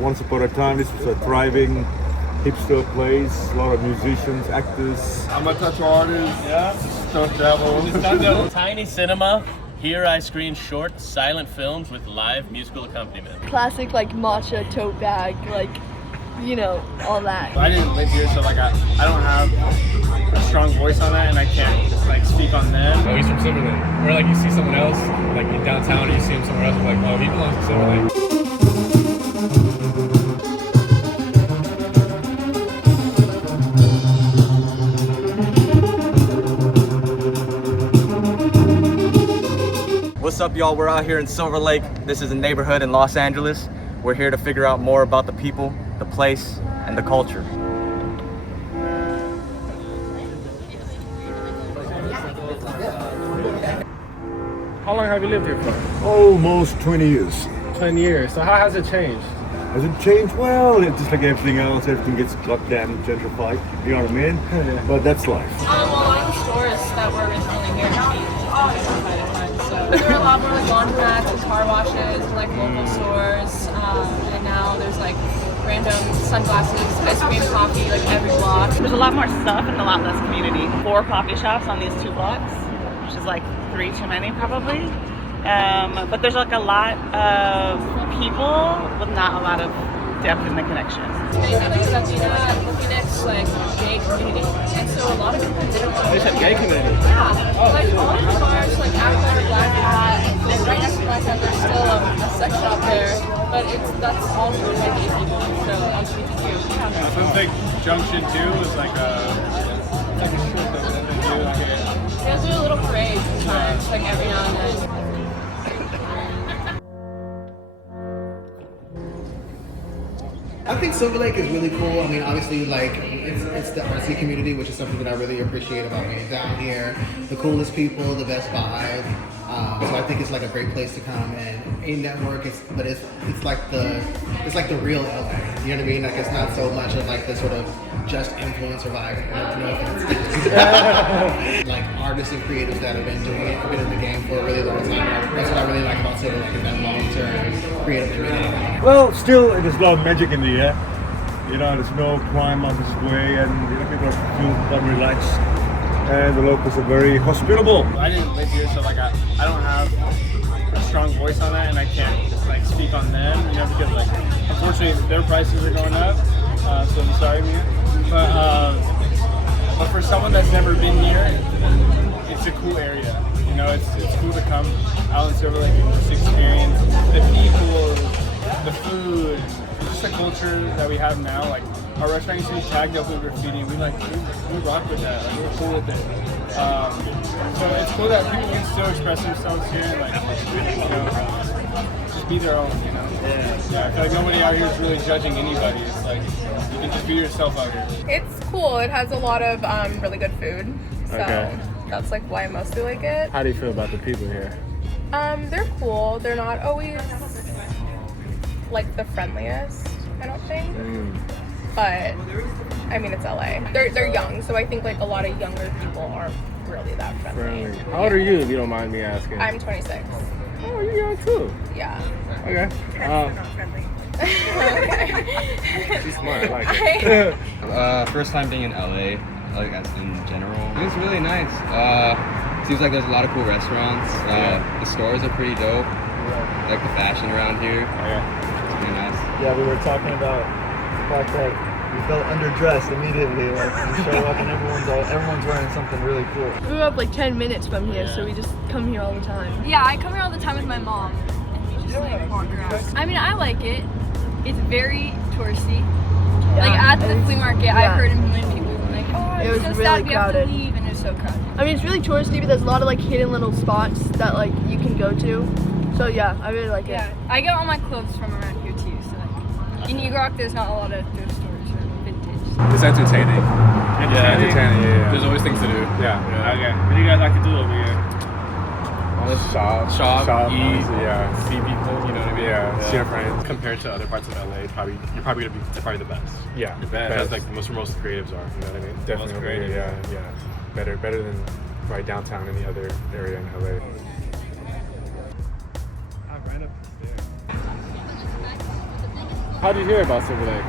Once upon a time, this was a thriving hipster place. A lot of musicians, actors. I'm a tattoo artist. Yeah. Stunt devil. Tiny cinema. Here I screen short, silent films with live musical accompaniment. Classic like matcha tote bag, like, you know, all that. I didn't live here, so like I don't have a strong voice on that, and I can't like speak on them. Oh, he's from Silver Lake. Or like you see someone else, like in downtown, and you see him somewhere else, you're like, oh, he belongs to Silver Lake. What's up, y'all? We're out here in Silver Lake. This is a neighborhood in Los Angeles. We're here to figure out more about the people, the place, and the culture. How long have you lived here for? Almost 20 years. 10 years. So how has it changed? Has it changed? Well, it's just like everything else. Everything gets locked down and gentrified. You know what I mean? Yeah. But that's life. Well, a lot of the stores that were originally here gentrified at times. So there were a lot more like laundromats and car washes and like local stores. And now there's like random sunglasses, ice cream, coffee, like every block. There's a lot more stuff and a lot less community. 4 coffee shops on these 2 blocks, which is like 3 too many probably. But there's like a lot of people with not a lot of depth in the connection. Basically, Latinx, like gay community. And so a lot of people didn't want to. They said gay community. Yeah. Like all of the bars, like after Black Hat, and right next to Black Hat, there's still a sex shop there. But that's also like gay people, so LGBTQ. Sunset Junction 2 is like a strip that they do. They'll do a little parade sometimes, like every now and then. I think Silver Lake is really cool. I mean, obviously, like, it's the artsy community, which is something that I really appreciate about being down here. The coolest people, the best vibe. So I think it's like a great place to come and network. It's like the real LA. You know what I mean? Like, it's not so much of like the sort of just influencer vibe. No offense. Like artists and creatives that have been doing it, been in the game for a really long time. That's what I really like about Silver Lake, is that long-term creative community. Well, still, there's a lot of magic in the air. You know, there's no crime on this way, and people feel quite relaxed. And the locals are very hospitable. I didn't live here, so like I don't have a strong voice on that, and I can't like speak on them, you know, because like unfortunately their prices are going up. So I'm sorry, Mia. But for someone that's never been here, it's a cool area. You know, it's cool to come out in Silver Lake and just experience the people, the food, just the culture that we have now. Like our restaurant used to be tagged up with graffiti. We rock with that. Like, we're cool with it. So it's cool that people can still express themselves here and like, you know, just be their own. You know. Yeah. I feel like nobody out here is really judging anybody. It's like you can just be yourself out here. It's cool. It has a lot of really good food. So that's like why I mostly like it. How do you feel about the people here? They're cool. They're not always like the friendliest, I don't think. But I mean, it's LA. They're young, so I think like a lot of younger people aren't really that friendly. How old are you, if you don't mind me asking? I'm 26. Oh, you're young too. Yeah. Okay. They're not friendly. She's smart. I like it. First time being in LA, like in general. It was really nice. Seems like there's a lot of cool restaurants. The stores are pretty dope. Like the fashion around here. It's pretty nice. Yeah, we were talking about the fact that we felt underdressed immediately. Like we show up and everyone's wearing something really cool. We grew up like 10 minutes from here, so we just come here all the time. Yeah, I come here all the time with my mom, and we just like walk around. I mean, I like it. It's very touristy. Like at the flea market, I've heard a million people like, oh, it was so really sad we have to crowded. leave, and it's so crowded. I mean, it's really touristy, but there's a lot of like hidden little spots that like you can go to. So yeah, I really like it. Yeah, I get all my clothes from around here too. So like in New York, there's not a lot of thrift stores or vintage. It's entertaining. Yeah, entertaining. Yeah. There's always things to do. Yeah. Okay. What do you guys like to do over here? Shop, eat, see people. You know what I mean? yeah, see your friends. Compared to other parts of LA, you're probably gonna be the best. Yeah, the best. Because like most creatives are. You know what I mean? Definitely over here. Yeah. Better than right downtown any other area in LA. I'm right up the stairs. How did you hear about Silver Lake?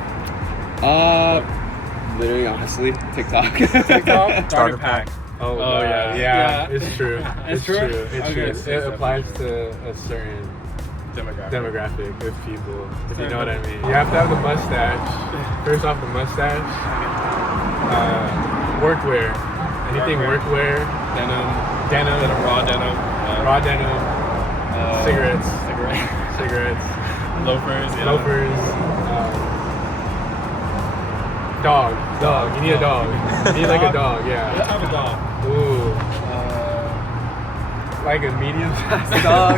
Literally, honestly, TikTok. TikTok? Starter Pack. Oh, yeah. It's true. It's true? It's Okay, true. It applies to a certain demographic of people, if you know what I mean. You have to have the mustache. First off, the mustache. Workwear. Anything workwear. Denim. Raw denim. Cigarettes. Loafers. Yeah. Dog. You need a dog. You need like a dog, yeah. What type of dog? Ooh. Like a medium-sized dog,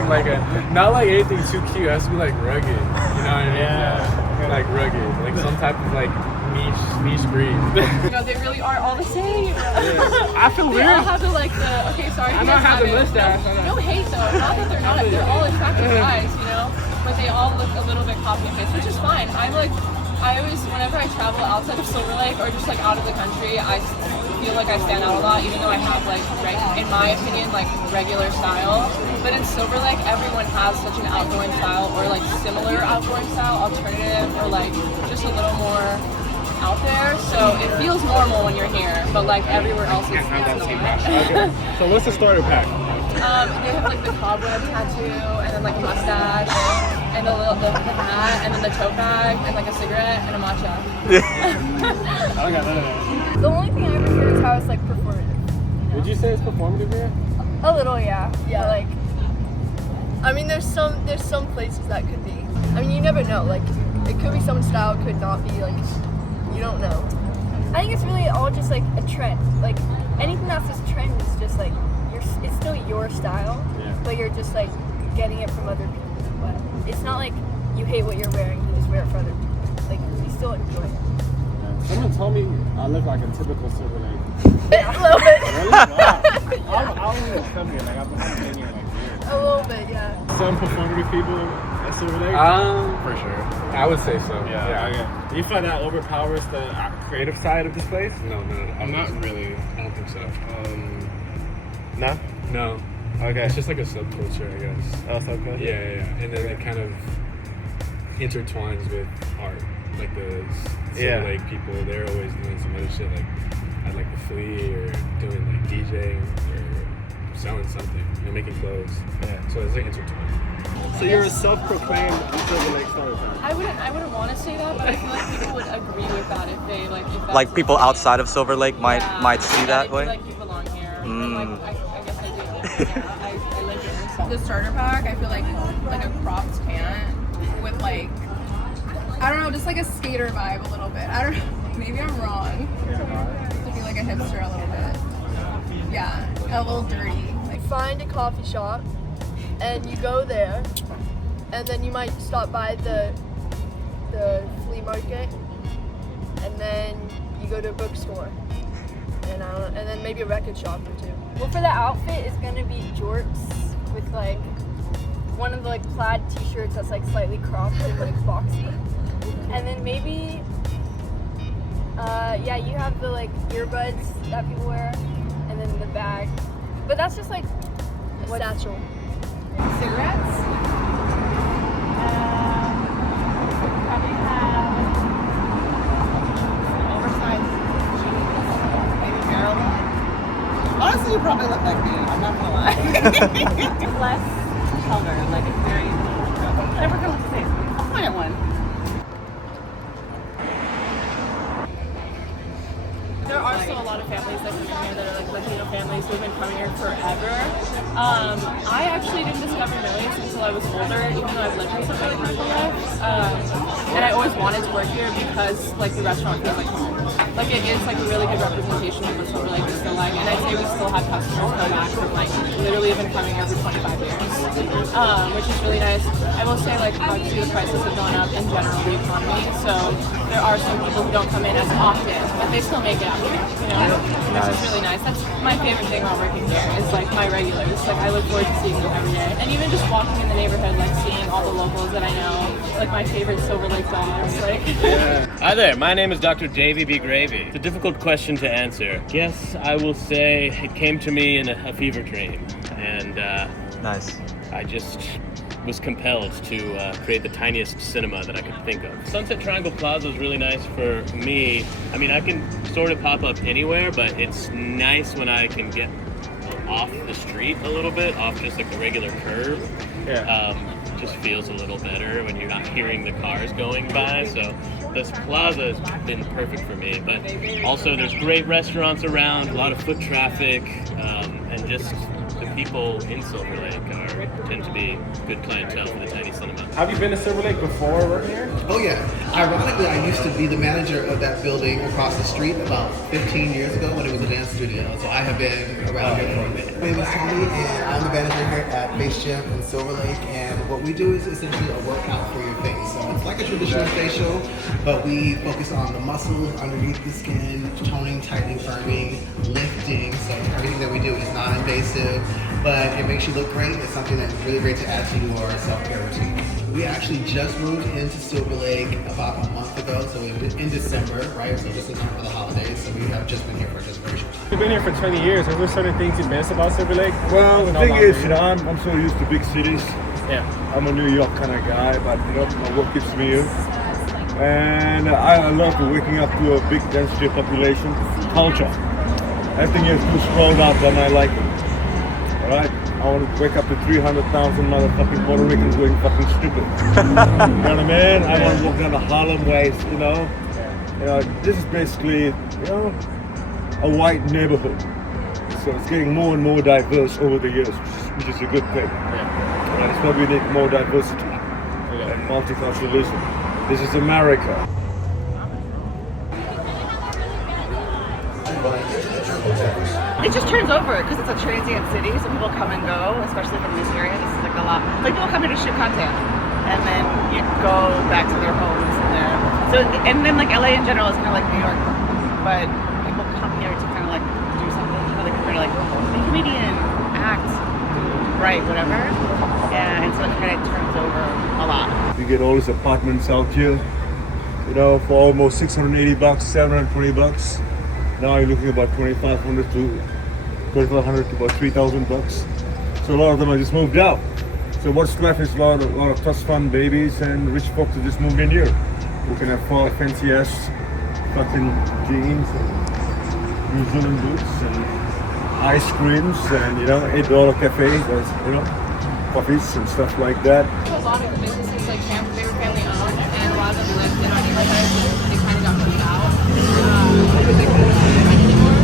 not like anything too cute. It has to be like rugged. You know what I mean? Yeah. Like rugged, like some type of like niche breed. You know, they really are all the same. I feel They weird. all have the okay, sorry. I don't have the mustache. No hate though. Not that they're not. They're all attractive guys, you know. But they all look a little bit copy and paste, which is fine. I always, whenever I travel outside of Silver Lake or just like out of the country, I feel like I stand out a lot, even though I have like, in my opinion, like regular style. But in Silver Lake, everyone has such an outgoing style, or like similar outgoing style, alternative, or like just a little more out there. So it feels normal when you're here, but like everywhere else is not. Okay. So what's the starter pack? They have like the cobweb tattoo, and then like a mustache, and the hat, and then the tote bag, and like a cigarette, and a matcha. I got none of that. The only thing I ever hear is how it's like performative. Would you say it's performative here? A little, yeah. Yeah. But, like, I mean, there's some places that could be. I mean, you never know. Like, it could be some style, could not be. Like, you don't know. I think it's really all just like a trend. Like anything that's this trend is just like it's still your style, but you're just like getting it from other people. But it's not like you hate what you're wearing, you just wear it for other people. Like you still enjoy it. Yeah. Someone told me I look like a typical Silver Lake. A little bit. Really? Wow. I don't even come here. Like I've been here like years. A little bit, yeah. Some performative people at Silver Lake? For sure. I would say so. Yeah. Do you find that overpowers the creative side of this place? No. I'm not really. I don't think so. No? No. Okay. It's just like a subculture, I guess. Oh, subculture? Yeah. And then it kind of intertwines with art. Like the Silver Lake people, they're always doing some other shit, like at like the Flea or doing like DJing or selling something, making clothes. Yeah. So it's like intertwined. So you're a self-proclaimed Silver Lake starter pack. I wouldn't want to say that, but I feel like people would agree with that if they like. If that's like people outside of Silver Lake might see that way. Like you belong here. And, like, I guess I do. Yeah, I live here. So. The starter pack, I feel like a cropped pant with like, I don't know, just like a skater vibe a little bit. I don't know, maybe I'm wrong. To be like a hipster a little bit. Yeah, a little dirty. Like find a coffee shop and you go there and then you might stop by the flea market and then you go to a bookstore and then maybe a record shop or two. Well, for the outfit, it's gonna be jorts with like one of the like plaid t-shirts that's like slightly cropped and like boxy, and then maybe you have the like earbuds that people wear, and then the bag. But that's just like a satchel. Cigarettes? Probably have oversized jeans, maybe barrel. Honestly, you probably look like me. I'm not gonna lie. Less color, like it's very. Whatever color to say. I'll find one. There are still a lot of families that come in here that are like Latino families who've been coming here forever. I actually didn't discover Millie's until I was older, even though I've lived here so many my whole life. And I always wanted to work here because like the restaurant feels like home. Like it is like a really good representation of what Silver Lake is still like. And I'd say we still have customers come back from like literally have been coming every 25 years, which is really nice. I will say like obviously the prices have gone up in general in the economy, so there are some people who don't come in as often, but they still make it out here, you know, which is really nice. That's my favorite thing about working here is like my regulars. Like I look forward to seeing them every day, and even just walking in the neighborhood, like seeing all the locals that I know, like my favorite Silver Lake dogs. Like. Hi there, my name is Dr. Davey B. Gravy. It's a difficult question to answer. Yes, I will say it came to me in a fever dream, and nice. I just was compelled to create the tiniest cinema that I could think of. Sunset Triangle Plaza is really nice for me. I mean, I can sort of pop up anywhere, but it's nice when I can get off the street a little bit, off just like a regular curb. Just feels a little better when you're not hearing the cars going by. So this plaza has been perfect for me. But also there's great restaurants around, a lot of foot traffic, and just the people in Silver Lake tend to be good clientele for the tiny cinema. Have you been to Silver Lake before working here? Oh yeah. Ironically, I used to be the manager of that building across the street about 15 years ago when it was a dance studio. So I have been around here for a minute. My name is Tony, and I'm the manager here at Face Gym in Silver Lake. And what we do is essentially a workout for your face. So it's like a traditional facial, but we focus on the muscles underneath the skin, toning, tightening, firming, lifting. So everything that we do is non-invasive, but it makes you look great. It's something that's really great to add to your self-care routine. We actually just moved into Silver Lake about a month ago, so it was in December, right? So just in time for the holidays. So we have just been here for just very short time. You've been here for 20 years. Are there certain things you miss about Silver Lake? Well, the thing is, I'm so used to big cities. Yeah. I'm a New York kind of guy, but my work keeps me here. And I love waking up to a big density of population culture. Everything is too sprawled out, and I like it. Alright? I want to wake up to 300,000 motherfucking Puerto Ricans going fucking stupid. You know what I mean? I want to walk down the Harlem ways, you know? This is basically, a white neighborhood. So it's getting more and more diverse over the years, which is a good thing. Right? It's why we need more diversity and multiculturalism. This is America. It just turns over because it's a transient city, so people come and go, especially from this area. This is like a lot. Like people come here to shoot content, and then you go back to their homes and there. So and then like LA in general is kind of like New York, but people come here to kind of like do something. They come here to like be a comedian, act, write, whatever. Yeah, and so it kind of turns over a lot. You get all these apartments out here, for almost $680, $720. Now you're looking about $2,500 to about $3,000. So a lot of them are just moved out. So what's left is a lot of trust fund babies and rich folks who just moved in here, who can afford fancy ass fucking jeans and New Zealand boots and ice creams and $8 cafes, coffees and stuff like that. A lot of the businesses they were family owned, and a lot of them lived in our neighborhood. They kind of got moved out. They couldn't rent anymore.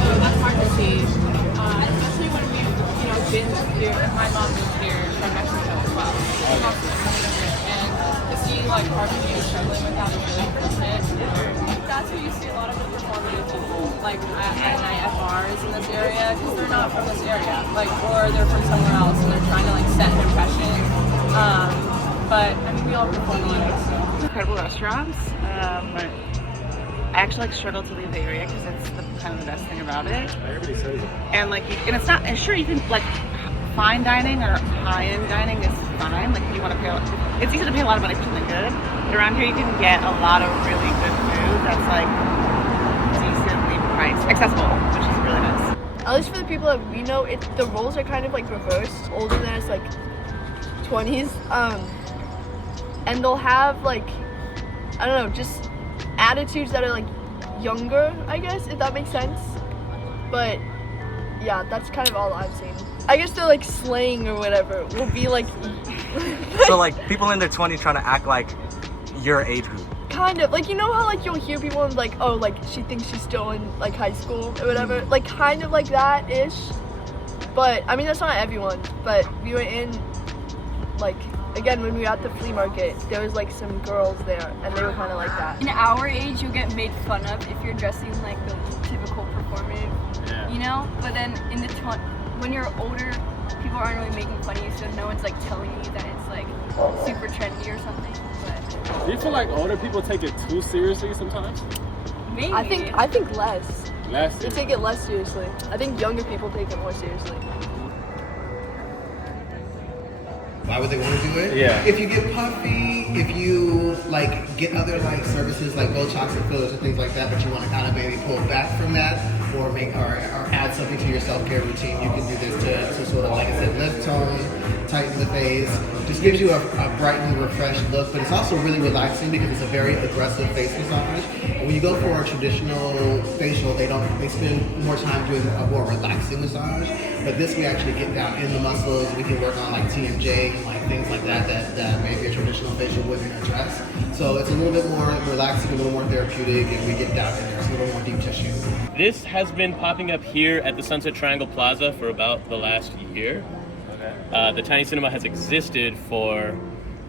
So that's hard to see, especially when we've been here. My mom moved here from Mexico as well, and to see like our community struggling with that is really unfortunate. That's where you see a lot of the performative people, like at night at bars in this area, because they're not from this area, or they're from somewhere else, and they're trying to set an impression. But I mean, we all perform here, so. Incredible restaurants. I actually struggle to leave the area because it's kind of the best thing about it. Everybody says it. And and it's not. And sure, you can fine dining or high-end dining is fine. Like you want to pay. It's easy to pay a lot of money for something good. But around here, you can get a lot of really good food that's decently priced, accessible, which is really nice. At least for the people that we know, the roles are kind of reversed. Older than us, 20s, and they'll have I don't know, just attitudes that are younger, I guess, if that makes sense. But yeah, that's kind of all I've seen. I guess they're slang or whatever will be So people in their 20s trying to act like your age group. Kind of how you'll hear people and she thinks she's still in high school or whatever, kind of like that ish. But I mean that's not everyone. But we were in again, when we were at the flea market, there was some girls there, and they were kind of like that. In our age, you'll get made fun of if you're dressing like the typical performative, But then when you're older, people aren't really making fun of you, so no one's telling you that it's super trendy or something. But do you feel like older people take it too seriously sometimes? Maybe. I think less. They take it less seriously. I think younger people take it more seriously. Why would they want to do it? Yeah. If you get puffy, if you get other services like Botox and fillers and things like that, but you want to kind of maybe pull back from that or add something to your self-care routine, you can do this to sort of, like I said, lift, tone, tighten the face. Just gives you a bright and refreshed look, but it's also really relaxing because it's a very aggressive face massage. And when you go for a traditional facial, they spend more time doing a more relaxing massage. But this, we actually get down in the muscles. We can work on like TMJ and like things like that maybe a traditional facial wouldn't address. So it's a little bit more relaxing, a little more therapeutic, and we get down in there. It's a little more deep tissue. This has been popping up here at the Sunset Triangle Plaza for about the last year. The Tiny Cinema has existed for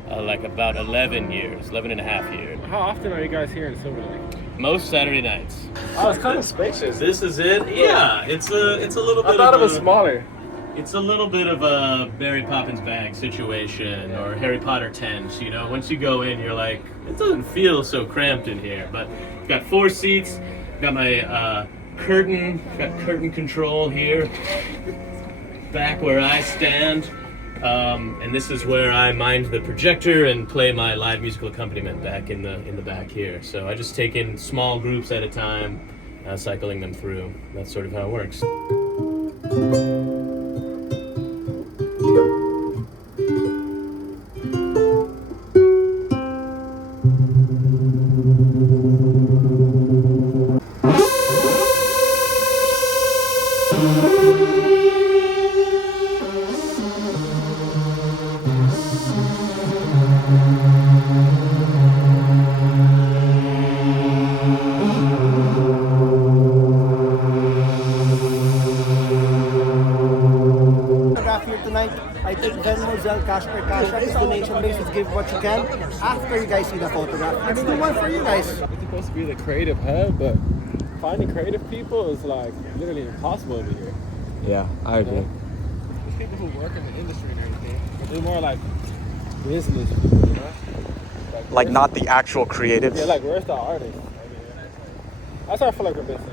like about 11 and a half years. How often are you guys here in Silver Lake? Most Saturday nights. Oh, it's kind of spacious. This is it? Yeah, it's a little bit I thought it was smaller. It's a little bit of a Mary Poppins bag situation or Harry Potter tent. You know, once you go in, you're like, it doesn't feel so cramped in here. But I've got 4 seats, got my curtain control here, back where I stand. And this is where I mind the projector and play my live musical accompaniment back in the back here. So I just take in small groups at a time, cycling them through. That's sort of how it works. Here tonight, I think Venmo, Zelle, Cash per Cash App is donation based. Let's give what you can after you guys see the photograph. Let's do one for you guys. It's supposed to be the creative hub, but finding creative people is like literally impossible over here. Yeah, I agree. There's people who work in the industry and everything, but they're more like business people, you know? Like not the actual creatives. Yeah, like where's the artist? I mean, that's how I feel like we're missing.